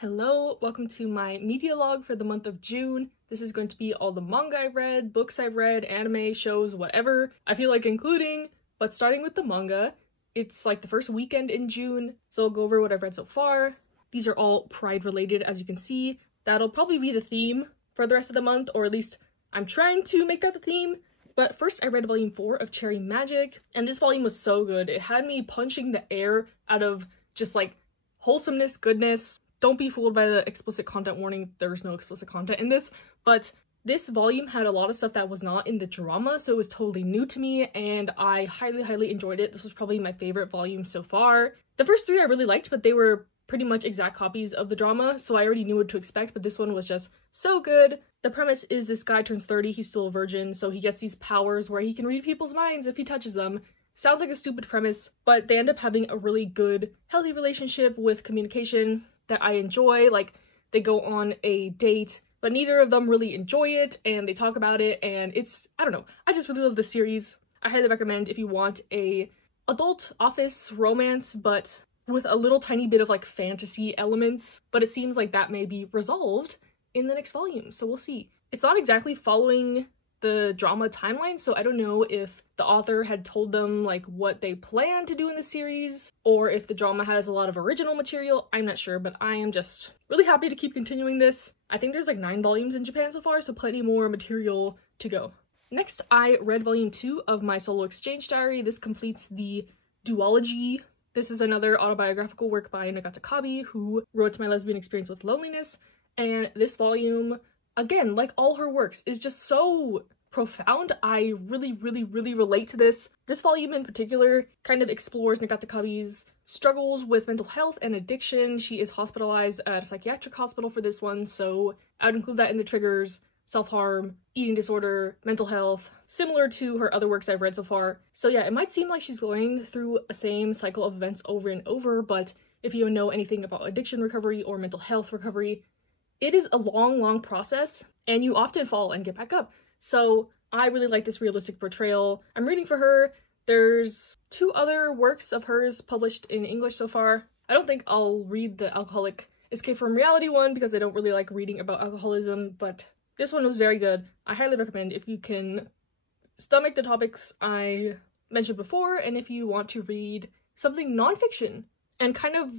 Hello, welcome to my media log for the month of June. This is going to be all the manga I've read, books I've read, anime, shows, whatever I feel like including, but starting with the manga. It's like the first weekend in June, so I'll go over what I've read so far. These are all Pride related, as you can see. That'll probably be the theme for the rest of the month, or at least I'm trying to make that the theme. But first I read volume 4 of Cherry Magic, and this volume was so good. It had me punching the air out of just like wholesomeness, goodness. Don't be fooled by the explicit content warning. There's no explicit content in this, but this volume had a lot of stuff that was not in the drama, so it was totally new to me, and I highly enjoyed it. This was probably my favorite volume so far. The first 3 I really liked, but they were pretty much exact copies of the drama, so I already knew what to expect, but this one was just so good. The premise is this guy turns 30, he's still a virgin, so he gets these powers where he can read people's minds if he touches them. Sounds like a stupid premise, but they end up having a really good, healthy relationship with communication that I enjoy. Like, they go on a date, but neither of them really enjoy it, and they talk about it, and it's, I don't know, I just really love this series. I highly recommend if you want a adult office romance, but with a little tiny bit of like fantasy elements, but it seems like that may be resolved in the next volume, so we'll see. It's not exactly following the drama timeline, so I don't know if the author had told them like what they plan to do in the series, or if the drama has a lot of original material. I'm not sure, but I am just really happy to keep continuing this. I think there's like 9 volumes in Japan so far, so plenty more material to go. Next, I read volume 2 of my solo exchange diary. This completes the duology. This is another autobiographical work by Nagata Kabi, who wrote My Lesbian Experience with Loneliness, and this volume, again, like all her works, is just so profound. I really relate to this. This volume in particular kind of explores Nagata Kabi's struggles with mental health and addiction. She is hospitalized at a psychiatric hospital for this one, so I would include that in the triggers: self-harm, eating disorder, mental health, similar to her other works I've read so far. So yeah, it might seem like she's going through a same cycle of events over and over, but if you know anything about addiction recovery or mental health recovery, it is a long process, and you often fall and get back up. So I really like this realistic portrayal. I'm reading for her. There's 2 other works of hers published in English so far. I don't think I'll read the Alcoholic Escape from Reality one because I don't really like reading about alcoholism, but this one was very good. I highly recommend if you can stomach the topics I mentioned before, and if you want to read something nonfiction and kind of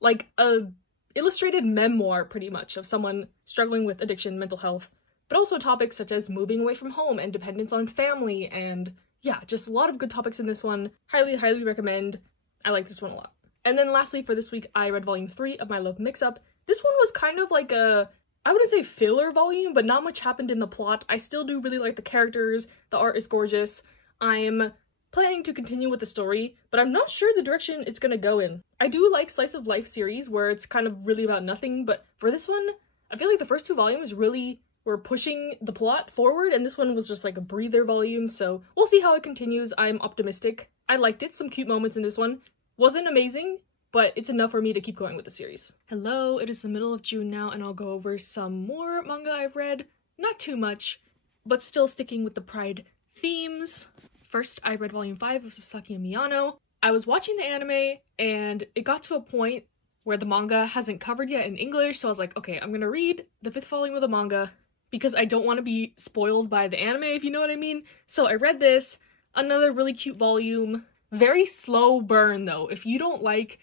like a illustrated memoir pretty much of someone struggling with addiction, mental health, but also topics such as moving away from home and dependence on family, and yeah, just a lot of good topics in this one. Highly recommend. I like this one a lot. And then lastly for this week, I read volume 3 of My Love Mix-Up. This one was kind of like a, I wouldn't say filler volume, but not much happened in the plot. I still do really like the characters. The art is gorgeous. I'm planning to continue with the story, but I'm not sure the direction it's gonna go in. I do like slice of life series where it's kind of really about nothing, but for this one, I feel like the first 2 volumes really were pushing the plot forward, and this one was just like a breather volume, so we'll see how it continues. I'm optimistic. I liked it. Some cute moments in this one. Wasn't amazing, but it's enough for me to keep going with the series. Hello, it is the middle of June now, and I'll go over some more manga I've read. Not too much, but still sticking with the Pride themes. First, I read volume 5 of Sasaki Miyano. I was watching the anime, and it got to a point where the manga hasn't covered yet in English, so I was like, okay, I'm gonna read the 5th volume of the manga because I don't want to be spoiled by the anime, if you know what I mean. So I read this, another really cute volume. Very slow burn though. If you don't like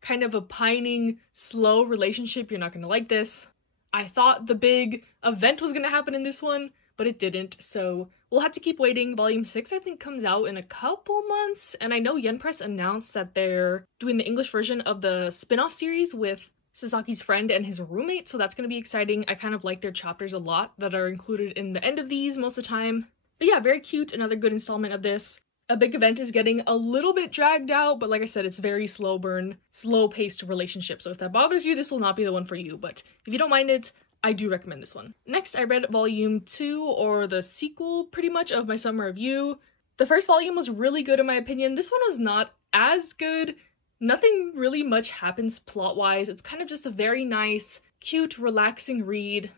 kind of a pining, slow relationship, you're not gonna like this. I thought the big event was gonna happen in this one, but it didn't, so we'll have to keep waiting. Volume 6, I think, comes out in a couple months, and I know Yen Press announced that they're doing the English version of the spin-off series with Sasaki's friend and his roommate, so that's gonna be exciting. I kind of like their chapters a lot that are included in the end of these most of the time. But yeah, very cute, another good installment of this. A big event is getting a little bit dragged out, but like I said, it's very slow burn, slow-paced relationship, so if that bothers you, this will not be the one for you, but if you don't mind it, I do recommend this one. Next, I read volume 2, or the sequel pretty much, of my summer review. The first volume was really good in my opinion. This one was not as good. Nothing really much happens plot-wise. It's kind of just a very nice, cute, relaxing read.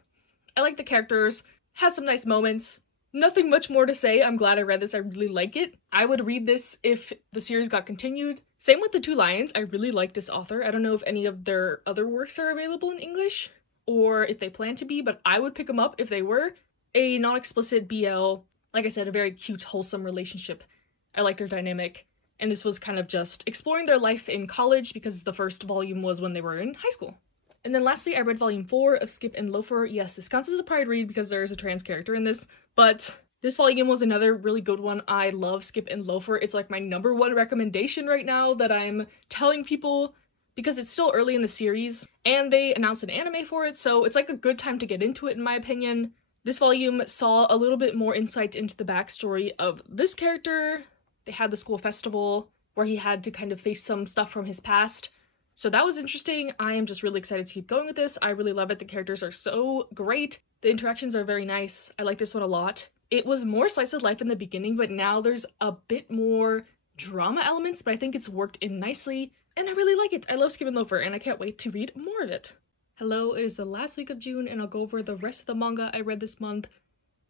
I like the characters, has some nice moments. Nothing much more to say. I'm glad I read this. I really like it. I would read this if the series got continued. Same with The Two Lions. I really like this author. I don't know if any of their other works are available in English or if they plan to be, but I would pick them up if they were. A non-explicit BL, like I said, a very cute, wholesome relationship. I like their dynamic. And this was kind of just exploring their life in college because the first volume was when they were in high school. And then lastly, I read volume 4 of Skip and Loafer. Yes, this counts as a pride read because there is a trans character in this, but this volume was another really good one. I love Skip and Loafer. It's like my #1 recommendation right now that I'm telling people because it's still early in the series and they announced an anime for it, so it's like a good time to get into it in my opinion. This volume saw a little bit more insight into the backstory of this character. They had the school festival where he had to kind of face some stuff from his past. So that was interesting. I am just really excited to keep going with this. I really love it. The characters are so great. The interactions are very nice. I like this one a lot. It was more slice of life in the beginning, but now there's a bit more drama elements, but I think it's worked in nicely, and I really like it. I love Skip and Loafer, and I can't wait to read more of it. Hello, it is the last week of June, and I'll go over the rest of the manga I read this month.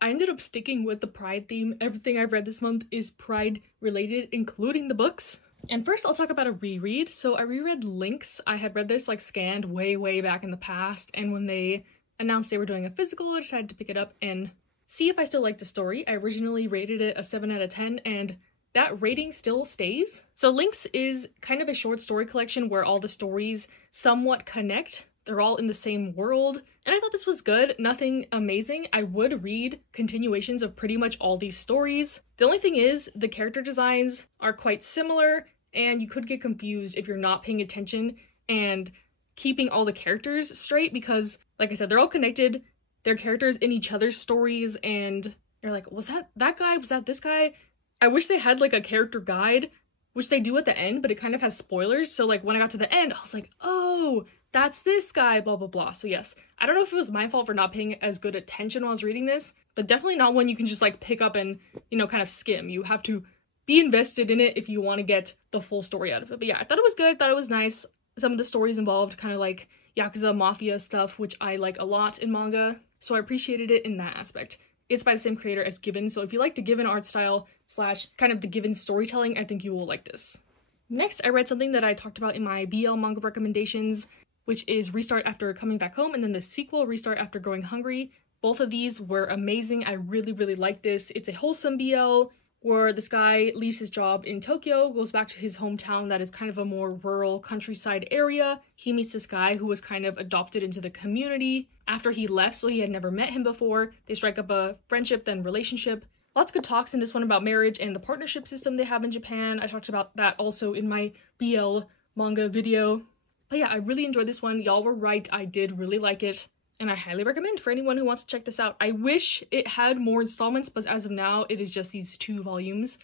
I ended up sticking with the pride theme. Everything I've read this month is pride related, including the books. And first I'll talk about a reread. So I reread Lynx. I had read this like scanned way back in the past, and when they announced they were doing a physical, I decided to pick it up and see if I still like the story. I originally rated it a 7 out of 10, and that rating still stays. So Lynx is kind of a short story collection where all the stories somewhat connect. They're all in the same world, and I thought this was good. Nothing amazing. I would read continuations of pretty much all these stories. The only thing is, the character designs are quite similar, and you could get confused if you're not paying attention and keeping all the characters straight because, like I said, they're all connected. They're characters in each other's stories, and you're like, was that guy? Was that this guy? I wish they had like a character guide, which they do at the end, but it kind of has spoilers. So like when I got to the end, I was like, oh, that's this guy, blah, blah, blah. So yes, I don't know if it was my fault for not paying as good attention while I was reading this, but definitely not one you can just like pick up and, you know, kind of skim. You have to be invested in it if you want to get the full story out of it. But yeah, I thought it was good. I thought it was nice. Some of the stories involved kind of like Yakuza Mafia stuff, which I like a lot in manga. So I appreciated it in that aspect. It's by the same creator as Given. So if you like the Given art style / kind of the Given storytelling, I think you will like this. Next, I read something that I talked about in my BL manga recommendations, which is Restart After Coming Back Home, and then the sequel, Restart After Going Hungry. Both of these were amazing. I really liked this. It's a wholesome BL where this guy leaves his job in Tokyo, goes back to his hometown that is kind of a more rural countryside area. He meets this guy who was kind of adopted into the community after he left, so he had never met him before. They strike up a friendship, then relationship. Lots of good talks in this one about marriage and the partnership system they have in Japan. I talked about that also in my BL manga video. But yeah, I really enjoyed this one. Y'all were right, I did really like it, and I highly recommend for anyone who wants to check this out. I wish it had more installments, but as of now, it is just these 2 volumes.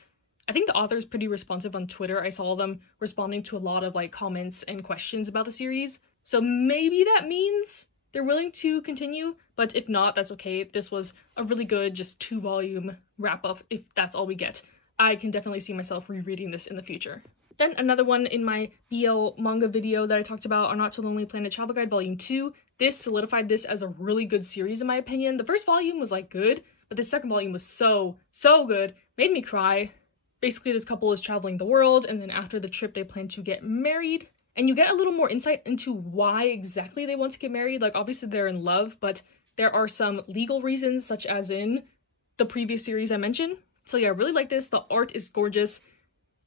I think the author is pretty responsive on Twitter. I saw them responding to a lot of like comments and questions about the series. So maybe that means they're willing to continue, but if not, that's okay. This was a really good just 2-volume wrap-up if that's all we get. I can definitely see myself rereading this in the future. Then another one in my BL manga video that I talked about, Are Not So Lonely Planet Travel Guide Volume 2. This solidified this as a really good series in my opinion. The first volume was like good, but the second volume was so good. Made me cry. Basically, this couple is traveling the world, and then after the trip they plan to get married. And you get a little more insight into why exactly they want to get married. Like obviously they're in love, but there are some legal reasons, such as in the previous series I mentioned. So yeah, I really like this. The art is gorgeous.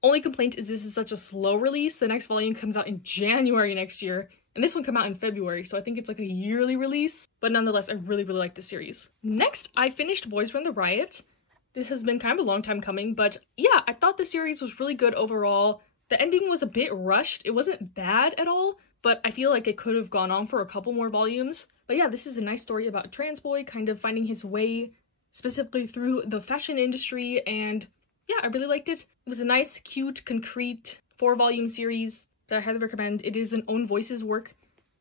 Only complaint is this is such a slow release. The next volume comes out in January next year, and this one came out in February, so I think it's like a yearly release. But nonetheless, I really like this series. Next, I finished Boys from the Riot. This has been kind of a long time coming, but yeah, I thought the series was really good overall. The ending was a bit rushed. It wasn't bad at all, but I feel like it could have gone on for a couple more volumes. But yeah, this is a nice story about a trans boy kind of finding his way specifically through the fashion industry, and yeah, I really liked it. It was a nice, cute, concrete 4-volume series that I highly recommend. It is an Own Voices work.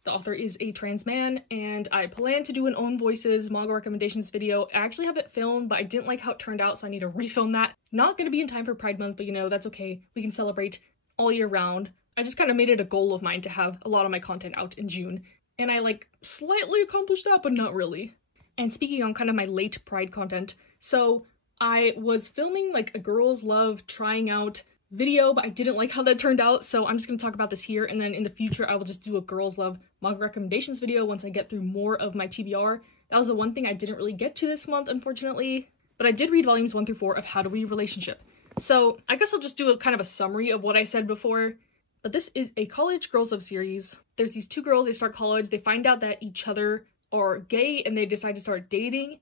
The author is a trans man, and I plan to do an Own Voices manga recommendations video. I actually have it filmed, but I didn't like how it turned out, so I need to refilm that. Not gonna be in time for Pride Month, but you know, that's okay. We can celebrate all year round. I just kind of made it a goal of mine to have a lot of my content out in June, and I like slightly accomplished that, but not really. And speaking on kind of my late Pride content, so I was filming like a girls love trying out video, but I didn't like how that turned out, so I'm just going to talk about this here, and then in the future I will just do a girls love manga recommendations video once I get through more of my TBR. That was the one thing I didn't really get to this month, unfortunately, but I did read volumes 1 through 4 of How to Read Relationship. So I guess I'll just do a kind of a summary of what I said before, but this is a college girls love series. There's these two girls, they start college, they find out that each other are gay, and they decide to start dating.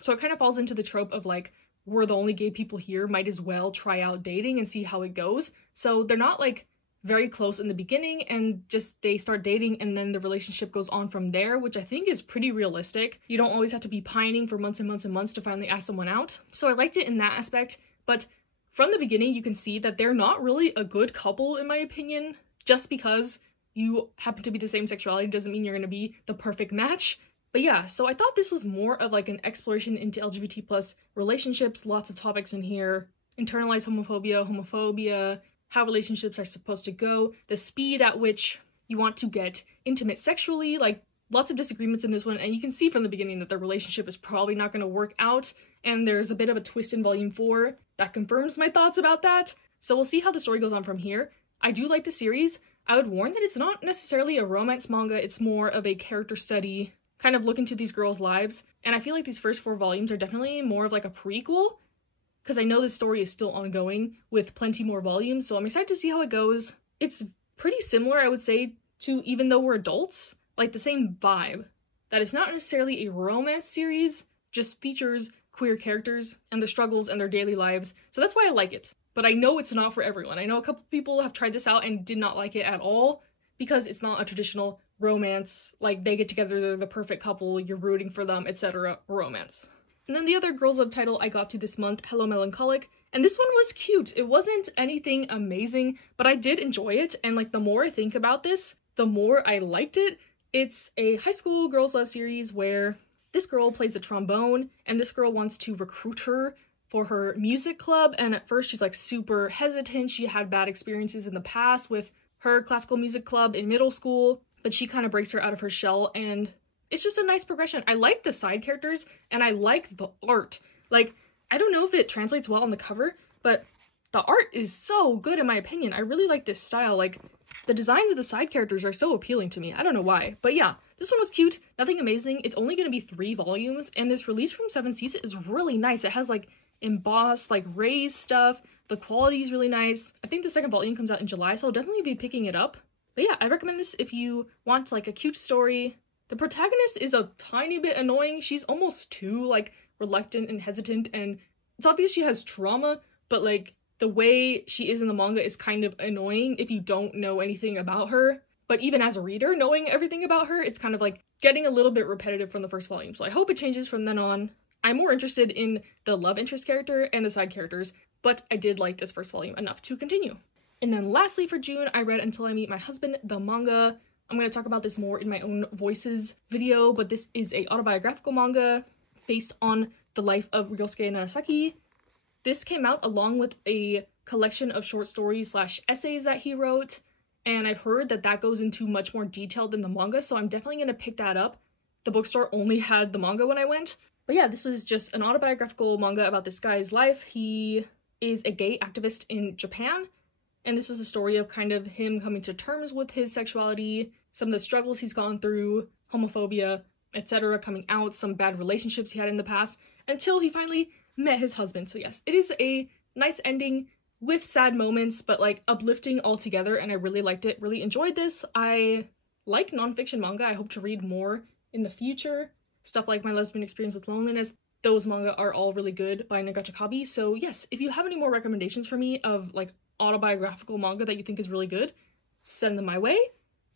So it kind of falls into the trope of like, we're the only gay people here, might as well try out dating and see how it goes. So they're not like very close in the beginning, and just they start dating and then the relationship goes on from there, which I think is pretty realistic. You don't always have to be pining for months and months and months to finally ask someone out. So I liked it in that aspect, but from the beginning you can see that they're not really a good couple in my opinion. Just because you happen to be the same sexuality doesn't mean you're going to be the perfect match. But yeah, so I thought this was more of like an exploration into LGBT plus relationships, lots of topics in here, internalized homophobia, how relationships are supposed to go, the speed at which you want to get intimate sexually, like lots of disagreements in this one, and you can see from the beginning that the relationship is probably not going to work out, and there's a bit of a twist in volume 4 that confirms my thoughts about that. So we'll see how the story goes on from here. I do like the series. I would warn that it's not necessarily a romance manga, it's more of a character study, kind of look into these girls' lives, and I feel like these first 4 volumes are definitely more of like a prequel, because I know this story is still ongoing with plenty more volumes, so I'm excited to see how it goes. It's pretty similar, I would say, to Even Though We're Adults, like the same vibe. That it's not necessarily a romance series, just features queer characters and their struggles and their daily lives, so that's why I like it. But I know it's not for everyone. I know a couple people have tried this out and did not like it at all, because it's not a traditional romance, like they get together, they're the perfect couple, you're rooting for them, etc. romance. And then the other girls love title I got to this month, Hello Melancholic, and this one was cute. It wasn't anything amazing, but I did enjoy it, and like the more I think about this, the more I liked it. It's a high school girls love series where this girl plays a trombone, and this girl wants to recruit her for her music club, and at first she's like super hesitant. She had bad experiences in the past with her classical music club in middle school, but she kind of breaks her out of her shell, and it's just a nice progression. I like the side characters, and I like the art. Like, I don't know if it translates well on the cover, but the art is so good in my opinion. I really like this style. Like, the designs of the side characters are so appealing to me. I don't know why, but yeah, this one was cute, nothing amazing. It's only going to be 3 volumes, and this release from 7 Seas is really nice. It has like embossed, like raised stuff. The quality is really nice. I think the second volume comes out in July, so I'll definitely be picking it up. But yeah, I recommend this if you want like a cute story. The protagonist is a tiny bit annoying. She's almost too like reluctant and hesitant, and it's obvious she has trauma, but like the way she is in the manga is kind of annoying if you don't know anything about her. But even as a reader, knowing everything about her, it's kind of like getting a little bit repetitive from the first volume. So I hope it changes from then on. I'm more interested in the love interest character and the side characters, but I did like this first volume enough to continue. And then lastly for June, I read Until I Meet My Husband, the manga. I'm going to talk about this more in my own voices video, but this is a autobiographical manga based on the life of Ryosuke Nagasaki. This came out along with a collection of short stories slash essays that he wrote, and I've heard that that goes into much more detail than the manga, so I'm definitely going to pick that up. The bookstore only had the manga when I went. But yeah, this was just an autobiographical manga about this guy's life. He is a gay activist in Japan, and this is a story of kind of him coming to terms with his sexuality, some of the struggles he's gone through, homophobia, etc., coming out, some bad relationships he had in the past, until he finally met his husband. So yes, it is a nice ending with sad moments, but like uplifting altogether, and I really liked it, really enjoyed this. I like nonfiction manga. I hope to read more in the future. Stuff like My Lesbian Experience with Loneliness, those manga are all really good by Nagachikabi. So yes, if you have any more recommendations for me of like autobiographical manga that you think is really good, send them my way.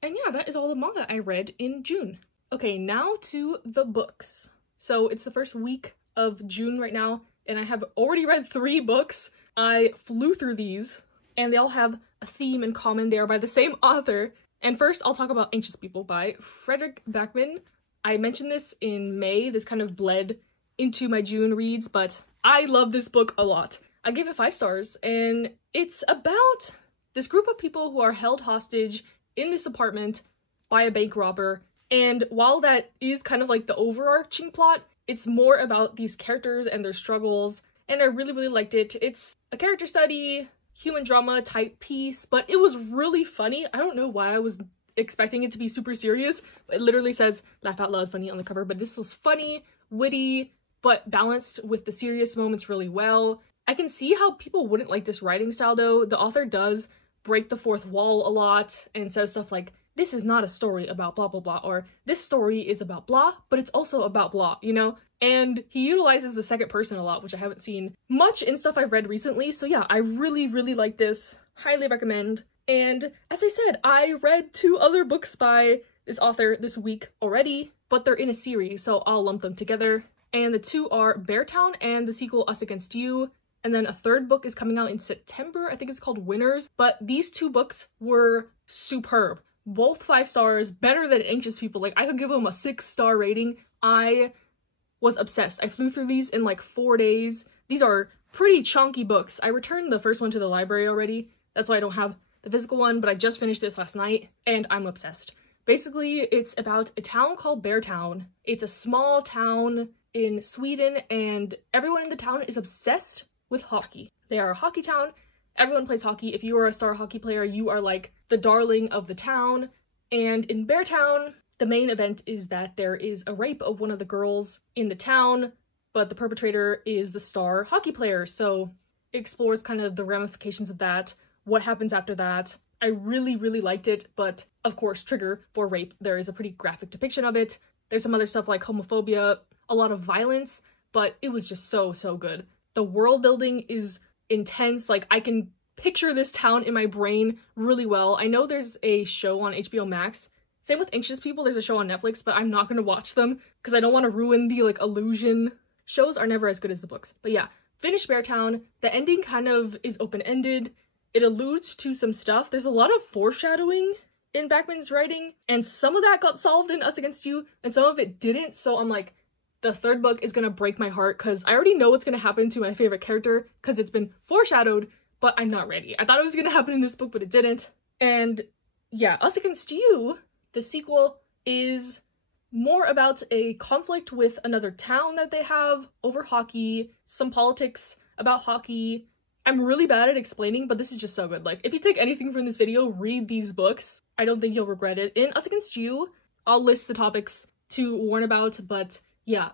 And yeah, that is all the manga I read in June. Okay, now to the books. So it's the first week of June right now, and I have already read 3 books. I flew through these, and they all have a theme in common. They are by the same author. And first, I'll talk about Anxious People by Frederick Backman. I mentioned this in May. This kind of bled into my June reads, but I love this book a lot. I gave it 5 stars, and it's about this group of people who are held hostage in this apartment by a bank robber. And while that is kind of like the overarching plot, it's more about these characters and their struggles, and I really, really liked it. It's a character study, human drama type piece, but it was really funny. I don't know why I was expecting it to be super serious. It literally says laugh out loud funny on the cover, but this was funny, witty, but balanced with the serious moments really well. I can see how people wouldn't like this writing style though. The author does break the fourth wall a lot and says stuff like, this is not a story about blah blah blah, or this story is about blah, but it's also about blah, you know? And he utilizes the second person a lot, which I haven't seen much in stuff I've read recently. So yeah, I really like this. Highly recommend. And as I said, I read 2 other books by this author this week already, but they're in a series, so I'll lump them together. And the 2 are Beartown and the sequel Us Against You. And then a 3rd book is coming out in September. I think it's called Winners. But these 2 books were superb. Both 5 stars, better than Anxious People. Like, I could give them a 6-star rating. I was obsessed. I flew through these in like 4 days. These are pretty chunky books. I returned the first one to the library already. That's why I don't have the physical one, but I just finished this last night and I'm obsessed. Basically, it's about a town called Beartown. It's a small town in Sweden and everyone in the town is obsessed with hockey. They are a hockey town. Everyone plays hockey. If you are a star hockey player, you are like the darling of the town. And in Beartown, the main event is that there is a rape of one of the girls in the town, but the perpetrator is the star hockey player. So it explores kind of the ramifications of that, what happens after that. I really liked it, but of course, trigger for rape. There is a pretty graphic depiction of it. There's some other stuff like homophobia, a lot of violence, but it was just so good. The world building is intense. Like, I can picture this town in my brain really well. I know there's a show on HBO Max. Same with Anxious People, there's a show on Netflix, but I'm not gonna watch them because I don't want to ruin the like illusion. Shows are never as good as the books. But yeah, finish Beartown. The ending kind of is open-ended. It alludes to some stuff. There's a lot of foreshadowing in Backman's writing, and some of that got solved in Us Against You, and some of it didn't, so I'm like, the 3rd book is gonna break my heart because I already know what's gonna happen to my favorite character because it's been foreshadowed, but I'm not ready. I thought it was gonna happen in this book, but it didn't. And yeah, Us Against You, the sequel, is more about a conflict with another town that they have over hockey, some politics about hockey. I'm really bad at explaining, but this is just so good. Like, if you take anything from this video, read these books. I don't think you'll regret it. In Us Against You, I'll list the topics to warn about, but yeah,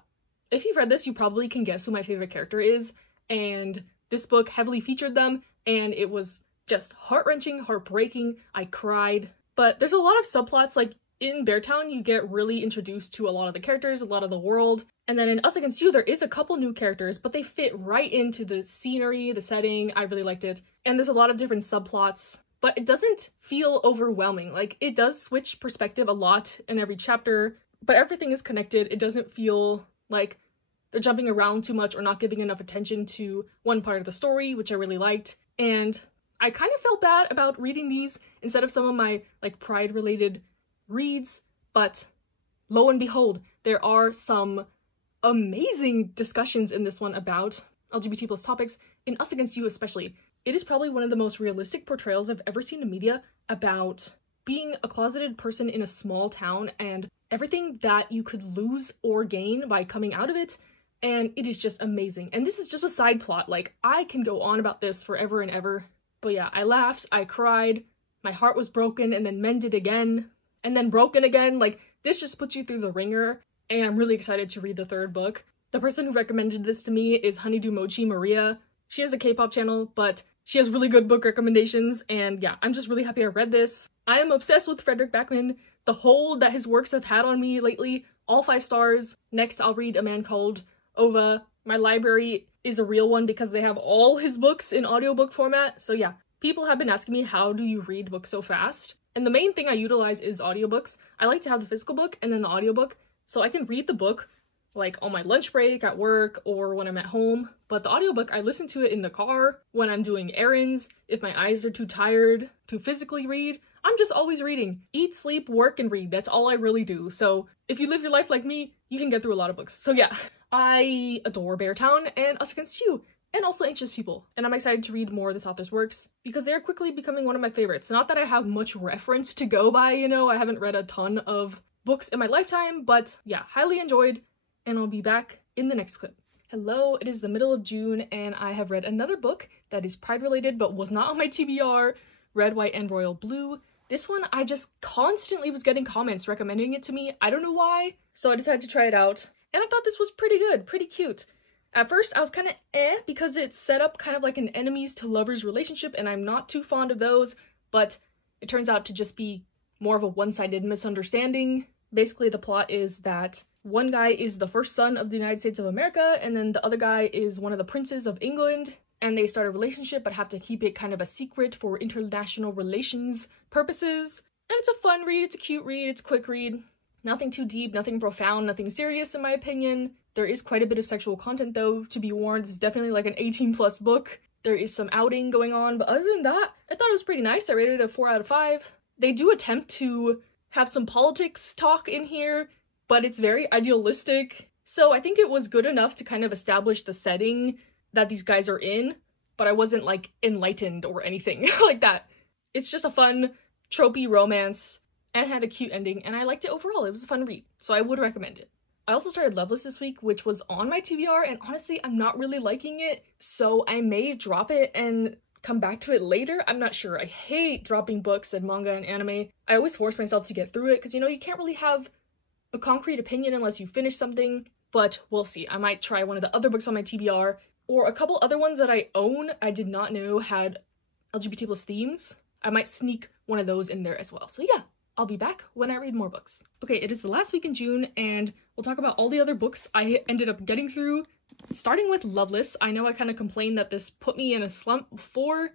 if you've read this, you probably can guess who my favorite character is, and this book heavily featured them, and it was just heart-wrenching, heartbreaking. I cried. But there's a lot of subplots. Like, in Beartown, you get really introduced to a lot of the characters, a lot of the world, and then in Us Against You, there is a couple new characters, but they fit right into the scenery, the setting. I really liked it. And there's a lot of different subplots, but it doesn't feel overwhelming. Like, it does switch perspective a lot in every chapter, but everything is connected. It doesn't feel like they're jumping around too much or not giving enough attention to one part of the story, which I really liked. And I kind of felt bad about reading these instead of some of my like Pride-related reads, but lo and behold, there are some amazing discussions in this one about LGBT plus topics, in Us Against You especially. It is probably one of the most realistic portrayals I've ever seen in media about being a closeted person in a small town and everything that you could lose or gain by coming out of it, and it is just amazing. And this is just a side plot. Like, I can go on about this forever and ever, but yeah, I laughed, I cried, my heart was broken and then mended again, and then broken again. Like, this just puts you through the ringer, and I'm really excited to read the 3rd book. The person who recommended this to me is Honeydew Mochi Maria. She has a K-pop channel, but she has really good book recommendations, and yeah, I'm just really happy I read this. I am obsessed with Frederick Backman. The hold that his works have had on me lately, all 5 stars. Next, I'll read A Man Called Ova. My library is a real one because they have all his books in audiobook format, so yeah. People have been asking me, how do you read books so fast? And the main thing I utilize is audiobooks. I like to have the physical book and then the audiobook, so I can read the book like on my lunch break at work or when I'm at home. But the audiobook, I listen to it in the car, when I'm doing errands, if my eyes are too tired to physically read. I'm just always reading. Eat, sleep, work, and read. That's all I really do. So if you live your life like me, you can get through a lot of books. So yeah, I adore Beartown and Us Against You, and also Anxious People. And I'm excited to read more of this author's works because they're quickly becoming one of my favorites. Not that I have much reference to go by, you know, I haven't read a ton of books in my lifetime, but yeah, highly enjoyed, and I'll be back in the next clip. Hello, it is the middle of June and I have read another book that is Pride related but was not on my TBR, Red, White, and Royal Blue. This one, I just constantly was getting comments recommending it to me. I don't know why, so I decided to try it out. And I thought this was pretty good, pretty cute. At first, I was kind of because it's set up kind of like an enemies to lovers relationship and I'm not too fond of those, but it turns out to just be more of a one-sided misunderstanding. Basically, the plot is that one guy is the first son of the United States of America, and then the other guy is one of the princes of England, and they start a relationship but have to keep it kind of a secret for international relations purposes. And it's a fun read, it's a cute read, it's a quick read. Nothing too deep, nothing profound, nothing serious in my opinion. There is quite a bit of sexual content though, to be warned. It's definitely like an 18+ book. There is some outing going on, but other than that, I thought it was pretty nice. I rated it a 4 out of 5. They do attempt to have some politics talk in here, but it's very idealistic. So I think it was good enough to kind of establish the setting that these guys are in, but I wasn't like enlightened or anything like that. It's just a fun, tropey romance and had a cute ending, and I liked it overall. It was a fun read, so I would recommend it. I also started Loveless this week, which was on my TBR, and honestly, I'm not really liking it, so I may drop it and come back to it later. I'm not sure. I hate dropping books and manga and anime. I always force myself to get through it, because you know, you can't really have a concrete opinion unless you finish something, but we'll see. I might try one of the other books on my TBR, or a couple other ones that I own I did not know had LGBT+ themes. I might sneak one of those in there as well. So yeah, I'll be back when I read more books. Okay, it is the last week in June, and we'll talk about all the other books I ended up getting through. Starting with Loveless, I know I kind of complained that this put me in a slump before,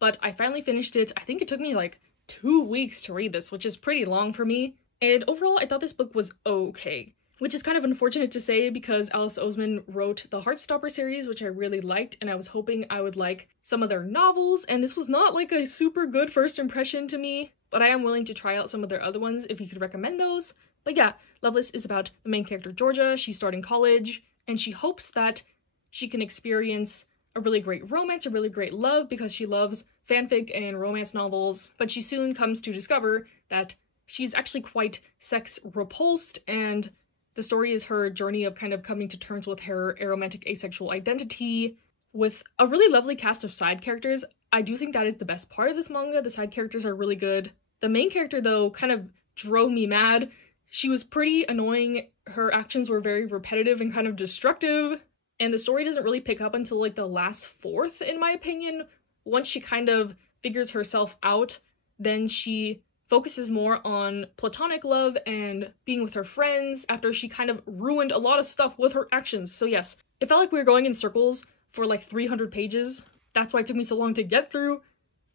but I finally finished it. I think it took me like 2 weeks to read this, which is pretty long for me. And overall, I thought this book was okay, which is kind of unfortunate to say because Alice Oseman wrote the Heartstopper series, which I really liked, and I was hoping I would like some of their novels, and this was not like a super good first impression to me, but I am willing to try out some of their other ones if you could recommend those. But yeah, Loveless is about the main character Georgia. She's starting college, and she hopes that she can experience a really great romance, a really great love, because she loves fanfic and romance novels, but she soon comes to discover that she's actually quite sex repulsed, and the story is her journey of kind of coming to terms with her aromantic asexual identity with a really lovely cast of side characters. I do think that is the best part of this manga. The side characters are really good. The main character, though, kind of drove me mad. She was pretty annoying. Her actions were very repetitive and kind of destructive, and the story doesn't really pick up until like the last fourth, in my opinion. Once she kind of figures herself out, then she focuses more on platonic love and being with her friends after she kind of ruined a lot of stuff with her actions. So yes, it felt like we were going in circles for like 300 pages. That's why it took me so long to get through.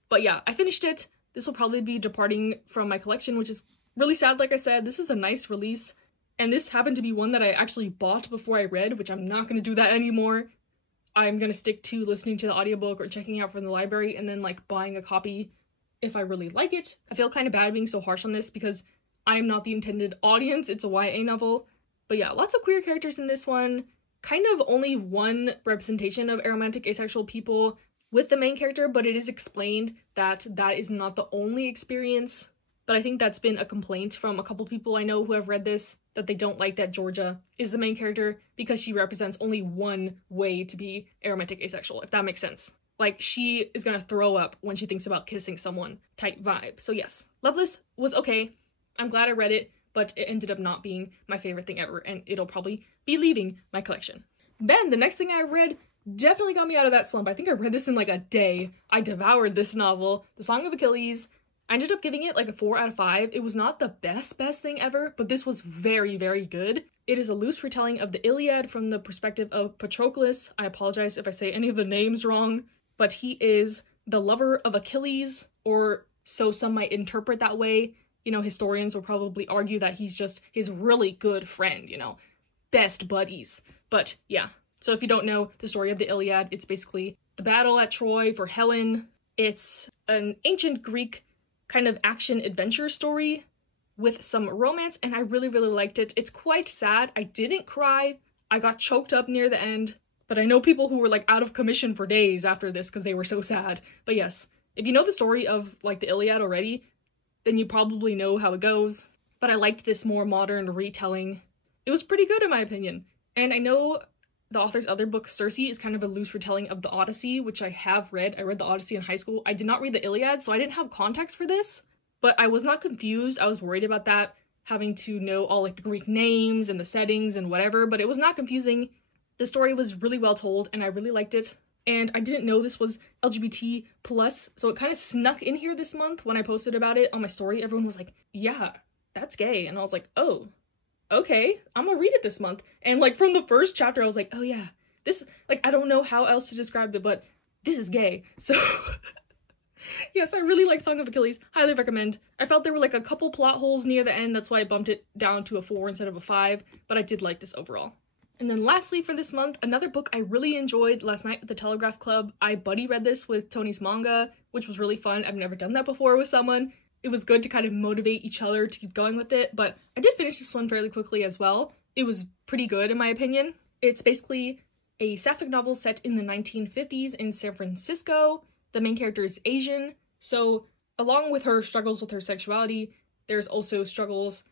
But yeah, I finished it. This will probably be departing from my collection, which is really sad. Like I said, this is a nice release. And this happened to be one that I actually bought before I read, which I'm not going to do that anymore. I'm going to stick to listening to the audiobook or checking out from the library and then like buying a copy if I really like it. I feel kind of bad being so harsh on this because I am not the intended audience. It's a YA novel. But yeah, lots of queer characters in this one. Kind of only one representation of aromantic asexual people with the main character, but it is explained that that is not the only experience. But I think that's been a complaint from a couple people I know who have read this, that they don't like that Georgia is the main character because she represents only one way to be aromantic asexual, if that makes sense. Like, she is gonna throw up when she thinks about kissing someone type vibe. So yes, Loveless was okay. I'm glad I read it, but it ended up not being my favorite thing ever, and it'll probably be leaving my collection. Then the next thing I read definitely got me out of that slump. I think I read this in like a day. I devoured this novel, The Song of Achilles. I ended up giving it like a 4 out of 5. It was not the best thing ever, but this was very, very good. It is a loose retelling of the Iliad from the perspective of Patroclus. I apologize if I say any of the names wrong, but he is the lover of Achilles, or so some might interpret that way. You know, historians will probably argue that he's just his really good friend, you know, best buddies. But yeah, so if you don't know the story of the Iliad, it's basically the battle at Troy for Helen. It's an ancient Greek kind of action-adventure story with some romance, and I really, really liked it. It's quite sad. I didn't cry. I got choked up near the end, but I know people who were like out of commission for days after this because they were so sad. But yes, if you know the story of like the Iliad already, then you probably know how it goes. But I liked this more modern retelling. It was pretty good in my opinion. And I know the author's other book, Circe, is kind of a loose retelling of the Odyssey, which I have read. I read the Odyssey in high school. I did not read the Iliad, so I didn't have context for this, but I was not confused. I was worried about that, having to know all like the Greek names and the settings and whatever, but it was not confusing. The story was really well told, and I really liked it. And I didn't know this was LGBT+, so it kind of snuck in here this month when I posted about it on my story. Everyone was like, yeah, that's gay. And I was like, oh, okay, I'm gonna read it this month. And like from the first chapter, I was like, oh yeah, this, like, I don't know how else to describe it, but this is gay. So yes, I really like Song of Achilles. Highly recommend. I felt there were like a couple plot holes near the end. That's why I bumped it down to a 4 instead of a 5, but I did like this overall. And then lastly for this month, another book I really enjoyed last night at the Telegraph Club. I buddy read this with Tony's manga, which was really fun. I've never done that before with someone. It was good to kind of motivate each other to keep going with it, but I did finish this one fairly quickly as well. It was pretty good in my opinion. It's basically a sapphic novel set in the 1950s in San Francisco. The main character is Asian, so along with her struggles with her sexuality, there's also struggles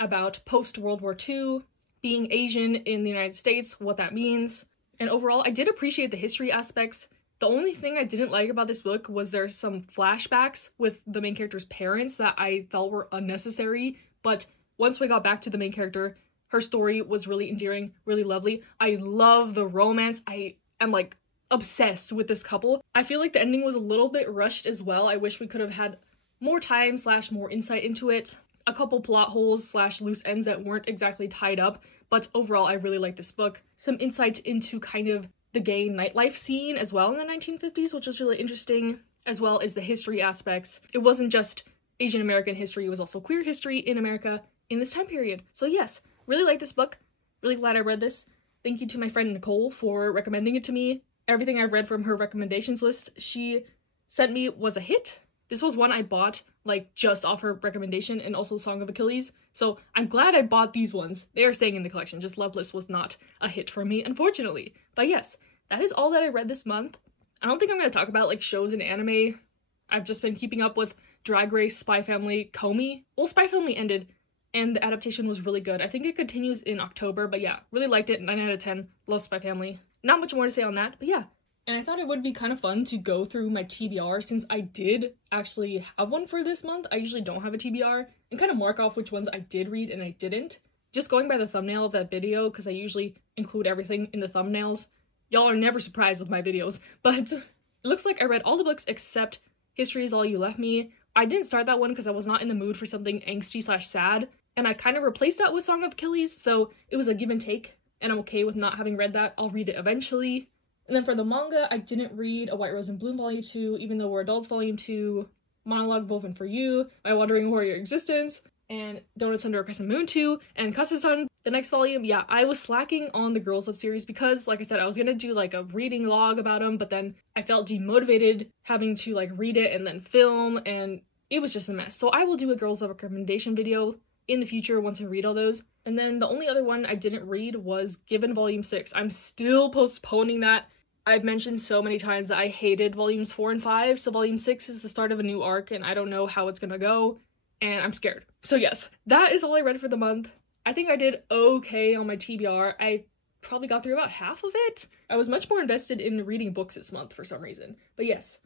about post-World War II, being Asian in the United States, what that means. And overall, I did appreciate the history aspects. The only thing I didn't like about this book was there's some flashbacks with the main character's parents that I felt were unnecessary, but once we got back to the main character, her story was really endearing, really lovely. I love the romance. I am like obsessed with this couple. I feel like the ending was a little bit rushed as well. I wish we could have had more time / more insight into it. A couple plot holes / loose ends that weren't exactly tied up, but overall I really like this book. Some insight into kind of the gay nightlife scene as well in the 1950s, which was really interesting, as well as the history aspects. It wasn't just Asian American history, it was also queer history in America in this time period. So yes, really like this book. Really glad I read this. Thank you to my friend Nicole for recommending it to me. Everything I've read from her recommendations list she sent me was a hit. This was one I bought like just off her recommendation, and also Song of Achilles. So I'm glad I bought these ones. They are staying in the collection. Just Loveless was not a hit for me, unfortunately. But yes, that is all that I read this month. I don't think I'm going to talk about like shows and anime. I've just been keeping up with Drag Race, Spy Family, Comey. Well, Spy Family ended, and the adaptation was really good. I think it continues in October, but yeah, really liked it. 9 out of 10. Love Spy Family. Not much more to say on that, but yeah. And I thought it would be kind of fun to go through my TBR since I did actually have one for this month. I usually don't have a TBR, and kind of mark off which ones I did read and I didn't. Just going by the thumbnail of that video, because I usually include everything in the thumbnails. Y'all are never surprised with my videos, but it looks like I read all the books except History Is All You Left Me. I didn't start that one because I was not in the mood for something angsty / sad, and I kind of replaced that with Song of Achilles, so it was a give and take, and I'm okay with not having read that. I'll read it eventually. And then for the manga, I didn't read A White Rose in Bloom Volume 2, Even Though We're Adults Volume 2, Monologue Woven for You, My Wandering Warrior Existence, and Donuts Under a Crescent Moon 2, and Kase-san, the next volume. Yeah, I was slacking on the Girls Love series because, like I said, I was gonna do like a reading log about them, but then I felt demotivated having to like read it and then film, and it was just a mess. So I will do a Girls Love recommendation video in the future once I read all those. And then the only other one I didn't read was Given Volume 6. I'm still postponing that. I've mentioned so many times that I hated volumes 4 and 5, so volume 6 is the start of a new arc, and I don't know how it's gonna go, and I'm scared. So yes, that is all I read for the month. I think I did okay on my TBR. I probably got through about half of it. I was much more invested in reading books this month for some reason. But yes,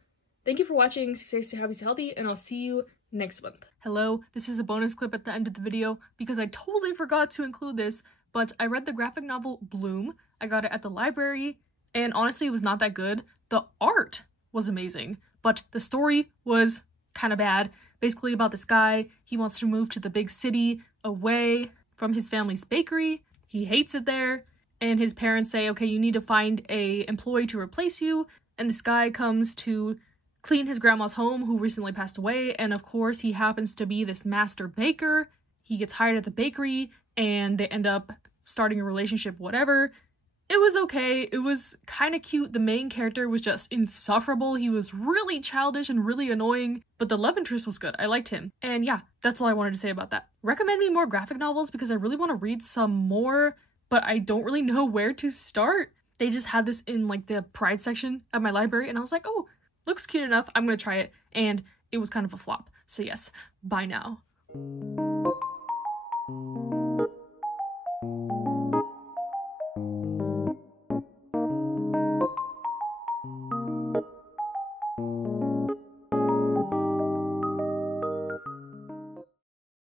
thank you for watching. Stay safe, happy, stay healthy, and I'll see you next month. Hello, this is a bonus clip at the end of the video because I totally forgot to include this, but I read the graphic novel Bloom. I got it at the library. And honestly, it was not that good. The art was amazing, but the story was kind of bad. Basically about this guy, he wants to move to the big city away from his family's bakery. He hates it there, and his parents say, okay, you need to find a employee to replace you. And this guy comes to clean his grandma's home who recently passed away, and of course he happens to be this master baker. He gets hired at the bakery, and they end up starting a relationship, whatever. It was okay. It was kind of cute. The main character was just insufferable. He was really childish and really annoying, but the love interest was good. I liked him. And yeah, that's all I wanted to say about that. Recommend me more graphic novels because I really want to read some more, but I don't really know where to start. They just had this in like the Pride section at my library, and I was like, oh, looks cute enough. I'm gonna try it. And it was kind of a flop. So yes, bye now.